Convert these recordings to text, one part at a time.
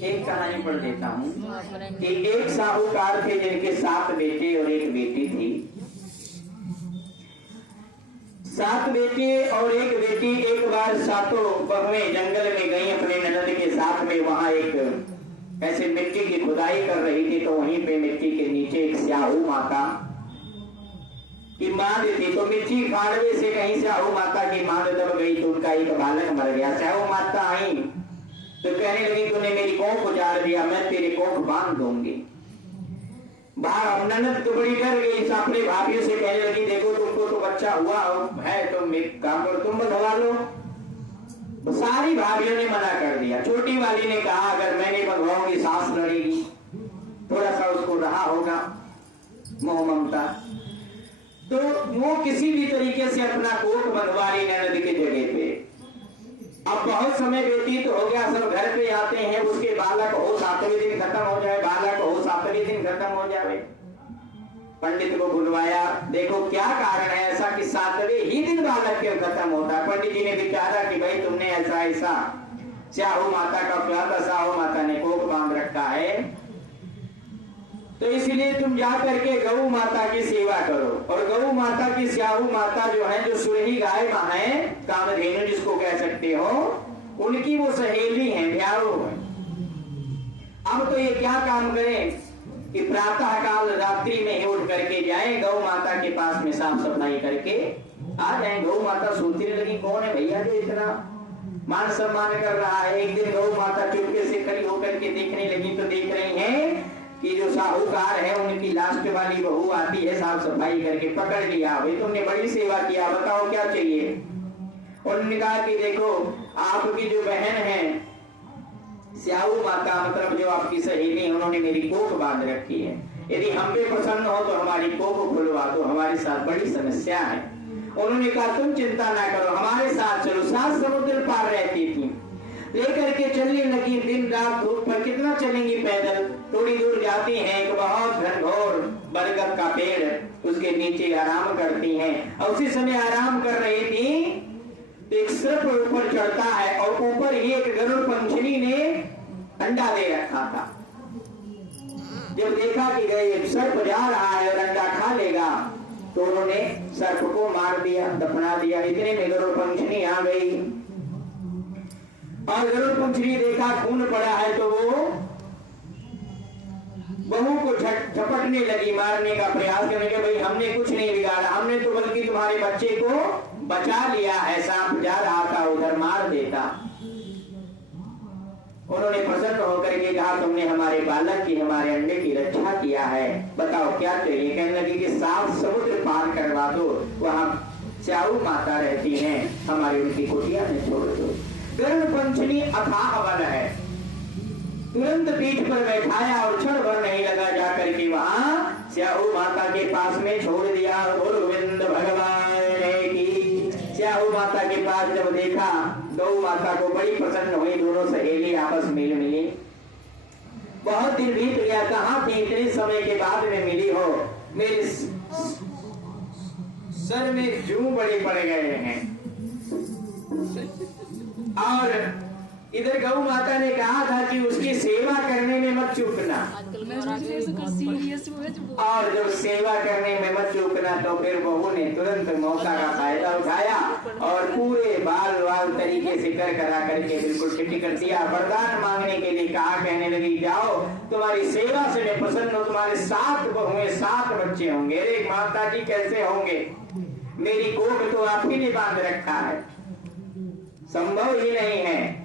एक कहानी पढ़ देता हूँ कि एक साहूकार थे जिनके 7 बेटे और एक बेटी थी। 7 बेटे और एक बेटी एक बार सातों बहुएं जंगल में गई अपने ननद के साथ में। वहां एक ऐसे मिट्टी की खुदाई कर रही थी, तो वहीं पे मिट्टी के नीचे एक स्याहू माता की मांद थी। तो मिट्टी फाड़वे से कहीं स्याहू माता की मांद दब गई तो उनका एक बालक मर गया। स्याहू माता आई तो कहने लगी तूने मेरी कोख उजाड़ दिया, मैं तेरे कोख बांध दूंगी। ननद तो बड़ी डर गई, अपने भाभीियों से कहने लगी देखो तुमको तो बच्चा हुआ है, तुम एक काम करो तुम बंधवा लो। सारी भाभीियों ने मना कर दिया। छोटी वाली ने कहा अगर मैं नहीं बंधवाऊंगी सास लड़ेगी, थोड़ा सा उसको रहा होगा मोह ममता, तो वो किसी भी तरीके से अपना कोख बंधवा ली ननद के जगह पे। अब बहुत समय व्यतीत हो गया, सब घर पे आते हैं, उसके बालक हो 7वें दिन खत्म हो जाए, बालक हो 7वें दिन खत्म हो जाए। पंडित को बुलवाया, देखो क्या कारण है ऐसा कि 7वें ही दिन बालक क्यों खत्म होता है। पंडित जी ने विचारा कि भाई तुमने ऐसा ऐसा स्याहू माता का क्या था, स्याहू माता ने कोख बांध रखा है, तो इसलिए तुम जा करके गौ माता की सेवा करो। और गौ माता की स्याहू माता जो है, जो सुरही गाय मां है, कामधेनु जिसको कह सकते हो, उनकी वो सहेली है, प्यारो है। अब तो ये क्या काम करें कि प्रातः काल रात्रि में ही उठ करके जाएं, गौ माता के पास में साफ सफाई करके आ जाएं। गौ माता सोचने लगी कौन है भैया जो इतना मान सम्मान कर रहा है। एक दिन गौ माता चुपके से खड़ी होकर के देखने लगी तो देख रही हैं कि जो साहूकार है उनकी लास्ट वाली बहू आती है साफ सफाई करके। पकड़ लिया, भाई तुमने बड़ी सेवा किया, बताओ क्या चाहिए। उन्होंने कहा कि देखो आपकी जो बहन है स्याहू माता, मतलब जो आपकी सहेली, उन्होंने मेरी कोख बांध रखी है, यदि हम पे प्रसन्न हो तो हमारी कोख खुलवा दो, हमारे साथ बड़ी समस्या है। उन्होंने कहा तुम चिंता ना करो, हमारे साथ चलो। 7 समुद्र पार रहती थी, लेकर के चलने लगी। दिन रात धूप पर कितना चलेंगी पैदल, थोड़ी दूर जाती हैं, एक बहुत घनघोर बरगद का पेड़, उसके नीचे आराम करती हैं। और उसी समय आराम कर रही थी तो एक सर्प ऊपर चढ़ता है और ऊपर ही एक गरुड़ पंछी ने अंडा दे रखा था। जब देखा कि एक सर्प जा रहा है और अंडा खा लेगा तो उन्होंने सर्प को मार दिया, दफना दिया। इतने में गरुड़ पंछी आ गई और गरुड़ पंछी देखा खून पड़ा है तो वो बहू को झपटने लगी, मारने का प्रयास करने के। भाई हमने कुछ नहीं बिगाड़ा, हमने तो बल्कि तुम्हारे बच्चे को बचा लिया है, सांप जा रहा था उधर मार देता। उन्होंने प्रसन्न होकर के कहा तुमने हमारे बालक की, हमारे अंडे की रक्षा किया है, बताओ क्या चाहिए। कहने लगी कि 7 समुद्र पार करवा दो, वहां स्याहू माता रहती हैं, हमारी उनकी कुटिया में छोड़ दो। गरुड़ पंचमी अथाह बल है, तुरंत पीठ पर बैठाया और क्षण भर नहीं लगा जाकर के वहां स्याहू माता के पास में छोड़ दिया। गोविंद भगवान की। स्याहू माता के पास जब देखा, गौ माता को बड़ी प्रसन्न हुई, दोनों सहेली आपस में मिली। बहुत दिन बीत गया, कहां थी, इतने समय के बाद में मिली हो, मेरे सर में जूं बड़े पड़ गए हैं। और इधर गौ माता ने कहा था कि उसकी सेवा करने में मत चूकना, और जब सेवा करने में मत चूकना तो फिर बहू ने तुरंत मौका का फायदा उठाया और पूरे बाल वाल तरीके से करा करके बिल्कुल चिट्ठी कर दिया। वरदान मांगने के लिए कहा, कहने लगी जाओ तुम्हारी सेवा से मैं प्रसन्न हूँ, तुम्हारे 7 बहुएं 7 बच्चे होंगे। अरे माता जी कैसे होंगे, मेरी कोख तो आप ही ने बांध रखा है, संभव ही नहीं है।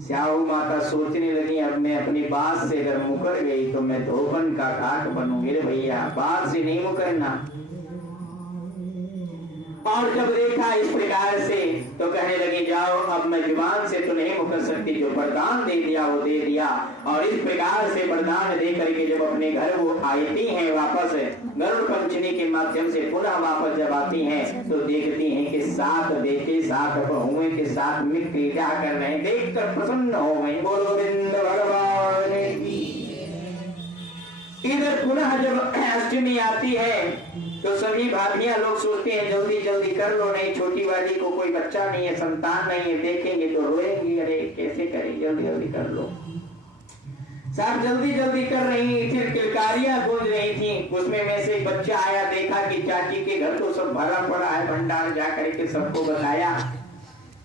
स्याहू माता सोचने लगी अब मैं अपनी बात से अगर मुकर गई तो मैं धोबन का काट बनूंगी। रे भैया बात से नहीं मुकरना। और जब देखा इस प्रकार से तो कहने लगी जाओ अब मैं जुबान से तो नहीं मुकर सकती, जो वरदान दे दिया वो दे दिया। और इस प्रकार से वरदान दे करके जब अपने घर वो आती हैं वापस, गरुड़ पंचमी के माध्यम से पुनः वापस जब आती हैं तो देखती हैं कि 7 बेटे 7 बहुएं के साथ मिल क्रीड़ा कर रहे हैं, देखकर प्रसन्न हो गई। बोलो गोविंद भगवान की। इधर पुनः जब अष्टमी आती है तो सभी भाभियां लोग सोचते हैं जल्दी जल्दी कर लो, नहीं छोटी वाली को कोई बच्चा नहीं है, संतान नहीं है, देखेंगे तो रोएंगी, अरे कैसे करें, जल्दी जल्दी कर लो। सब जल्दी जल्दी कर रही, फिर किलकारियां गूंज रही थी। उसमें में से एक बच्चा आया, देखा कि चाची के घर तो सब भरा पड़ा है भंडार, जाकर के सबको बताया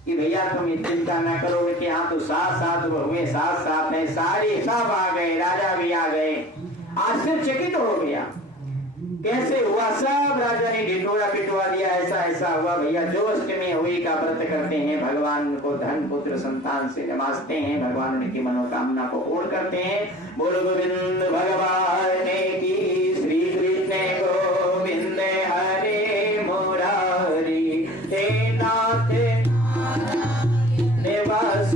कि भैया तुम ये चिंता ना करो कि यहाँ तो साथ हुए, साथ है, सारे सब आ गए, राजा भी आ गए। आश्चर्यचकित हो गया, कैसे हुआ? सब राजा ने ढिढोरा पिटवा दिया, ऐसा हुआ भैया। जो अष्टमी हुई का व्रत करते हैं, भगवान को धन पुत्र संतान से नमाजते हैं, भगवान उनकी मनोकामना को पूर्ण करते हैं। बोलो गोविंद भगवान की, श्री कृष्ण गोविंद हरे मुरारी, हे नाथ निवास